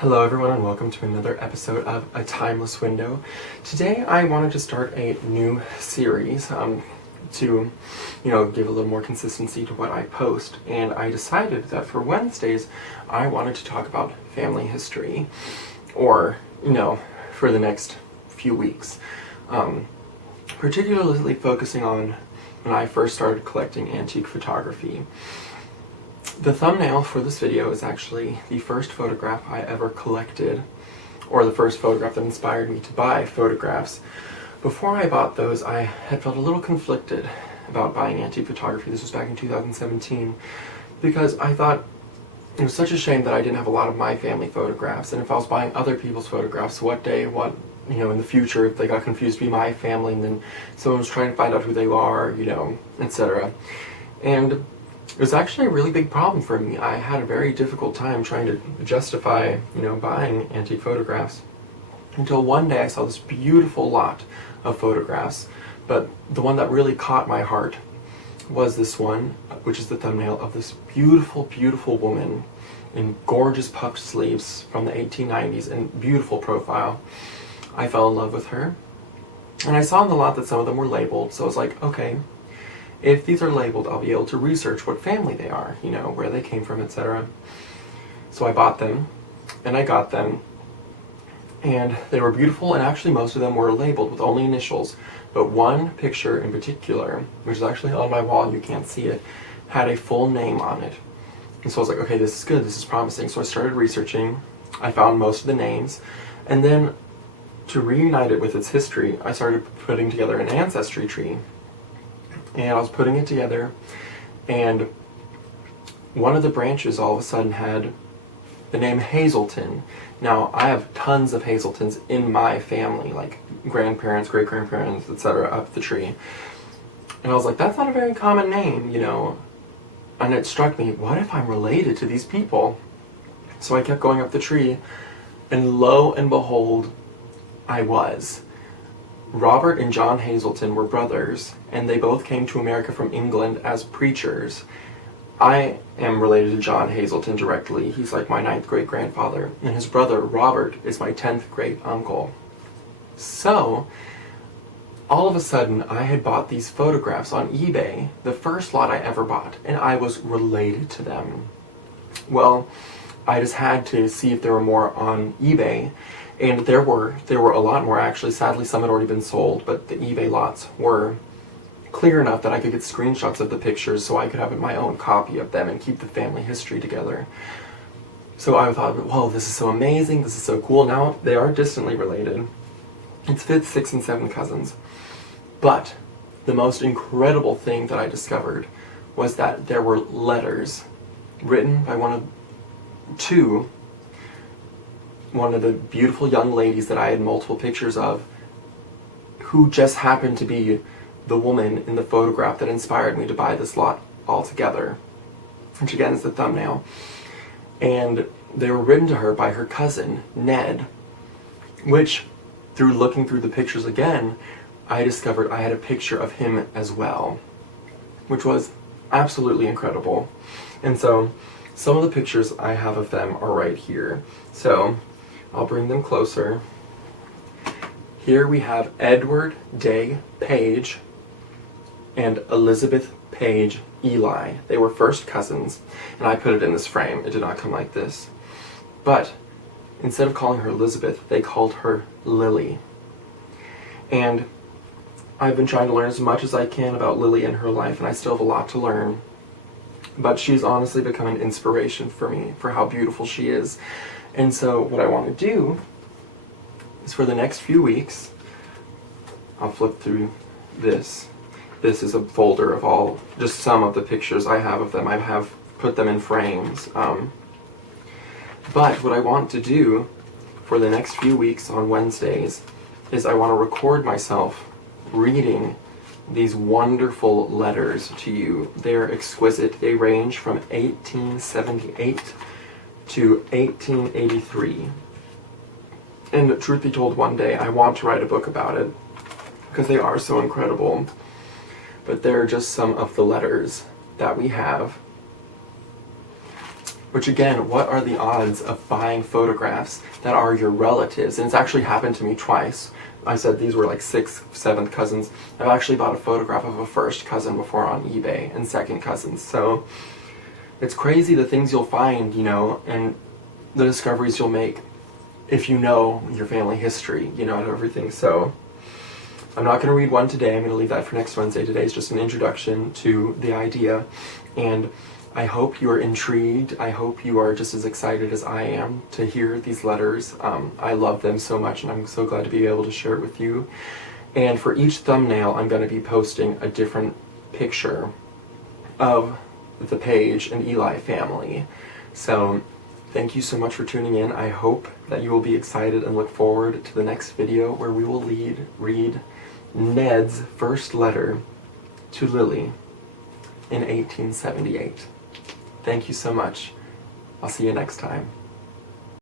Hello everyone and welcome to another episode of A Timeless Window. Today I wanted to start a new series to give a little more consistency to what I post, and I decided that for Wednesdays I wanted to talk about family history, or for the next few weeks, particularly focusing on when I first started collecting antique photography. The thumbnail for this video is actually the first photograph I ever collected, or the first photograph that inspired me to buy photographs. Before I bought those, I had felt a little conflicted about buying antique photography. This was back in 2017, because I thought it was such a shame that I didn't have a lot of my family photographs, and if I was buying other people's photographs, what in the future, if they got confused to be my family, and then someone was trying to find out who they are, etc. And it was actually a really big problem for me. I had a very difficult time trying to justify, buying antique photographs. Until one day I saw this beautiful lot of photographs, but the one that really caught my heart was this one, which is the thumbnail of this beautiful, beautiful woman in gorgeous puffed sleeves from the 1890s and beautiful profile. I fell in love with her, and I saw in the lot that some of them were labeled, so I was like, okay, if these are labeled, I'll be able to research what family they are, where they came from, etc. So I bought them, and I got them, and they were beautiful, and actually most of them were labeled with only initials, but one picture in particular, which is actually on my wall, you can't see it, had a full name on it. And so I was like, okay, this is good, this is promising. So I started researching, I found most of the names, and then to reunite it with its history, I started putting together an ancestry tree. And I was putting it together, and one of the branches all of a sudden had the name Hazelton. Now, I have tons of Hazeltons in my family, like grandparents, great-grandparents, etc., up the tree. And I was like, that's not a very common name, And it struck me, what if I'm related to these people? So I kept going up the tree, and lo and behold, I was. Robert and John Hazelton were brothers, and they both came to America from England as preachers. I am related to John Hazelton directly. He's like my 9th great-grandfather, and his brother Robert is my 10th great-uncle. So, all of a sudden, I had bought these photographs on eBay, the first lot I ever bought, and I was related to them. Well, I just had to see if there were more on eBay. And there were a lot more, actually. Sadly, some had already been sold, but the eBay lots were clear enough that I could get screenshots of the pictures so I could have my own copy of them and keep the family history together. So I thought, whoa, this is so amazing, this is so cool. Now, they are distantly related. It's 5th, 6th, and 7th cousins. But the most incredible thing that I discovered was that there were letters written by one of the beautiful young ladies that I had multiple pictures of, who just happened to be the woman in the photograph that inspired me to buy this lot altogether, which again is the thumbnail. And they were written to her by her cousin, Ned, which, through looking through the pictures again, I discovered I had a picture of him as well, which was absolutely incredible. And so, some of the pictures I have of them are right here. So, I'll bring them closer. Here we have Edward Day Page and Elizabeth Page Eli. They were first cousins, and I put it in this frame. It did not come like this. But instead of calling her Elizabeth, they called her Lillie. And I've been trying to learn as much as I can about Lillie and her life, and I still have a lot to learn. But she's honestly become an inspiration for me, for how beautiful she is. And so what I want to do is, for the next few weeks, I'll flip through this. This is a folder of just some of the pictures I have of them. I have put them in frames. But what I want to do for the next few weeks on Wednesdays is I want to record myself reading these wonderful letters to you. They're exquisite. They range from 1878 to 1883. And truth be told, one day I want to write a book about it, because they are so incredible. But they're just some of the letters that we have. Which again, what are the odds of buying photographs that are your relatives? And it's actually happened to me twice. I said these were like 6th, 7th cousins. I've actually bought a photograph of a first cousin before on eBay and second cousins. So it's crazy the things you'll find, you know, and the discoveries you'll make if you know your family history, you know, and everything. So I'm not going to read one today. I'm going to leave that for next Wednesday. Today is just an introduction to the idea, and I hope you are intrigued. I hope you are just as excited as I am to hear these letters. I love them so much, and I'm so glad to be able to share it with you. And for each thumbnail, I'm going to be posting a different picture of the Page and Eli family. So thank you so much for tuning in. I hope that you will be excited and look forward to the next video where we will read Ned's first letter to Lillie in 1878. Thank you so much. I'll see you next time.